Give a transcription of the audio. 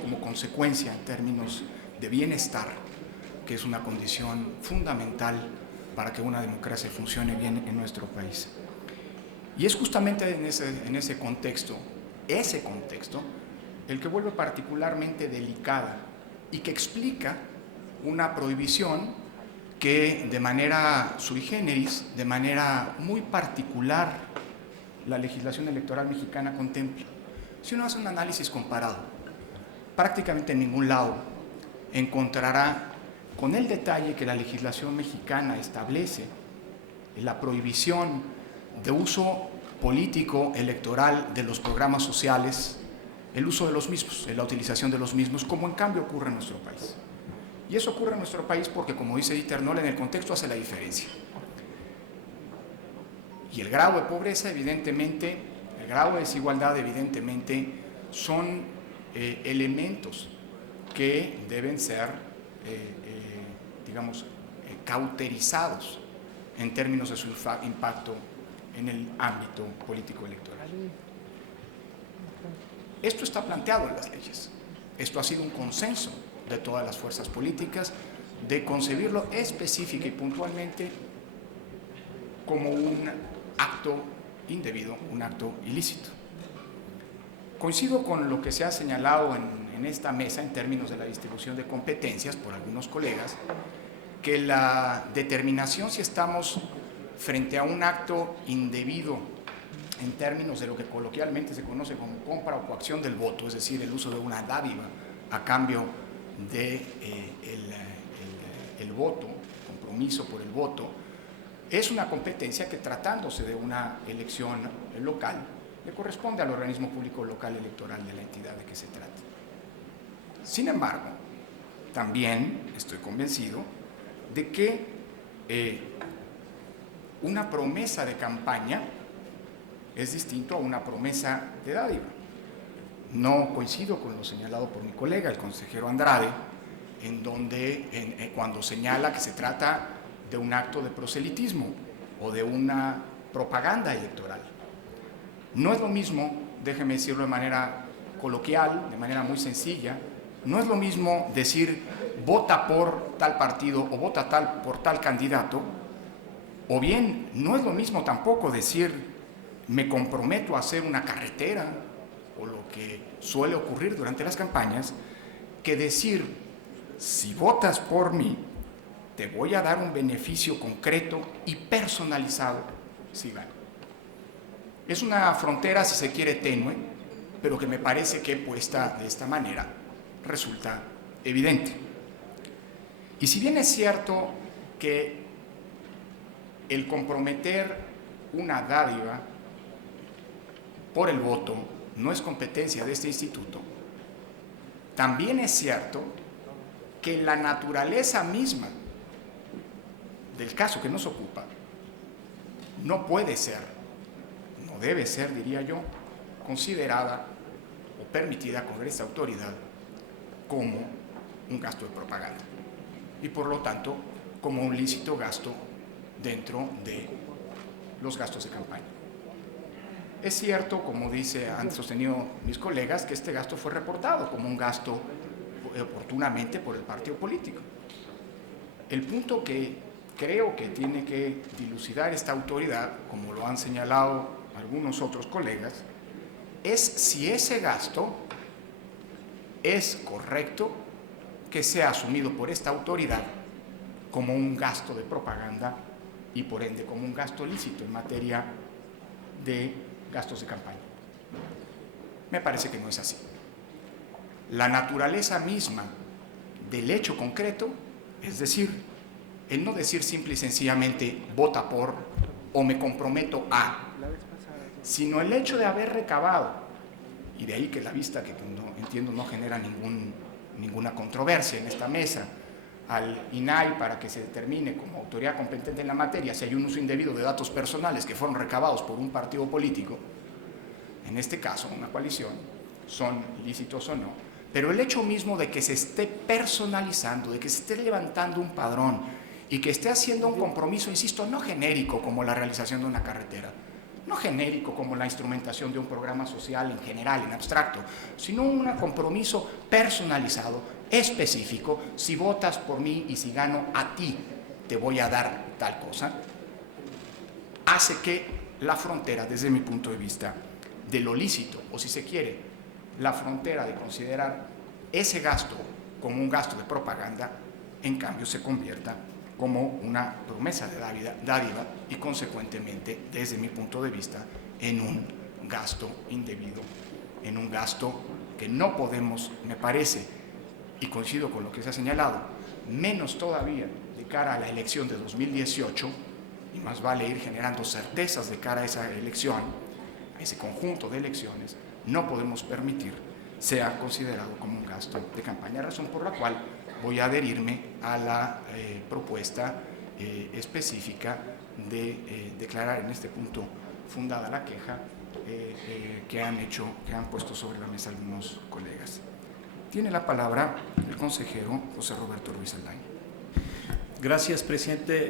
como consecuencia en términos de bienestar, que es una condición fundamental para que una democracia funcione bien en nuestro país. Y es justamente en ese contexto, el que vuelve particularmente delicada y que explica una prohibición que de manera sui generis, de manera muy particular, la legislación electoral mexicana contempla. Si uno hace un análisis comparado, prácticamente en ningún lado encontrará con el detalle que la legislación mexicana establece la prohibición de uso político electoral de los programas sociales, el uso de los mismos, la utilización de los mismos, como en cambio ocurre en nuestro país. Y eso ocurre en nuestro país porque, como dice Dieter Noll, en el contexto hace la diferencia. Y el grado de pobreza, evidentemente, el grado de desigualdad, evidentemente, son elementos que deben ser, cauterizados en términos de su impacto en el ámbito político electoral. Esto está planteado en las leyes. Esto ha sido un consenso de todas las fuerzas políticas de concebirlo específica y puntualmente como un acto indebido, un acto ilícito. Coincido con lo que se ha señalado en esta mesa en términos de la distribución de competencias por algunos colegas, que la determinación si estamos frente a un acto indebido en términos de lo que coloquialmente se conoce como compra o coacción del voto, es decir, el uso de una dádiva a cambio de el voto, compromiso por el voto, es una competencia que, tratándose de una elección local, le corresponde al organismo público local electoral de la entidad de que se trate. Sin embargo, también estoy convencido de que una promesa de campaña es distinto a una promesa de dádiva. No coincido con lo señalado por mi colega, el consejero Andrade, en donde cuando señala que se trata de un acto de proselitismo o de una propaganda electoral. No es lo mismo, déjeme decirlo de manera coloquial, de manera muy sencilla, no es lo mismo decir vota por tal partido o vota por tal candidato, o bien no es lo mismo tampoco decir me comprometo a hacer una carretera, o lo que suele ocurrir durante las campañas, que decir si votas por mí te voy a dar un beneficio concreto y personalizado si gano. Es una frontera, si se quiere, tenue, pero que me parece que puesta de esta manera resulta evidente. Y si bien es cierto que el comprometer una dádiva por el voto no es competencia de este instituto, también es cierto que la naturaleza misma del caso que nos ocupa no puede ser, no debe ser, diría yo, considerada o permitida por esta autoridad como un gasto de propaganda y por lo tanto como un lícito gasto dentro de los gastos de campaña. Es cierto, como han sostenido mis colegas, que este gasto fue reportado como un gasto oportunamente por el partido político. El punto que creo que tiene que dilucidar esta autoridad, como lo han señalado algunos otros colegas, es si ese gasto es correcto que sea asumido por esta autoridad como un gasto de propaganda y por ende como un gasto lícito en materia de gastos de campaña. Me parece que no es así. La naturaleza misma del hecho concreto, es decir, el no decir simple y sencillamente vota por o me comprometo a, sino el hecho de haber recabado, y de ahí que la vista, que entiendo no genera ninguna controversia en esta mesa, al INAI para que se determine como autoridad competente en la materia si hay un uso indebido de datos personales que fueron recabados por un partido político, en este caso una coalición, son ilícitos o no, pero el hecho mismo de que se esté personalizando, de que se esté levantando un padrón y que esté haciendo un compromiso, insisto, no genérico como la realización de una carretera, no genérico como la instrumentación de un programa social en general, en abstracto, sino un compromiso personalizado, específico. Si votas por mí y si gano a ti, te voy a dar tal cosa, hace que la frontera, desde mi punto de vista, de lo lícito, o si se quiere, la frontera de considerar ese gasto como un gasto de propaganda, en cambio se convierta como una promesa de dádiva y consecuentemente, desde mi punto de vista, en un gasto indebido, en un gasto que no podemos, me parece, y coincido con lo que se ha señalado, menos todavía de cara a la elección de 2018, y más vale ir generando certezas de cara a esa elección, a ese conjunto de elecciones, no podemos permitir sea considerado como un gasto de campaña, razón por la cual voy a adherirme a la propuesta específica de declarar en este punto fundada la queja que han puesto sobre la mesa algunos colegas. Tiene la palabra el consejero José Roberto Ruiz Aldaña. Gracias, presidente.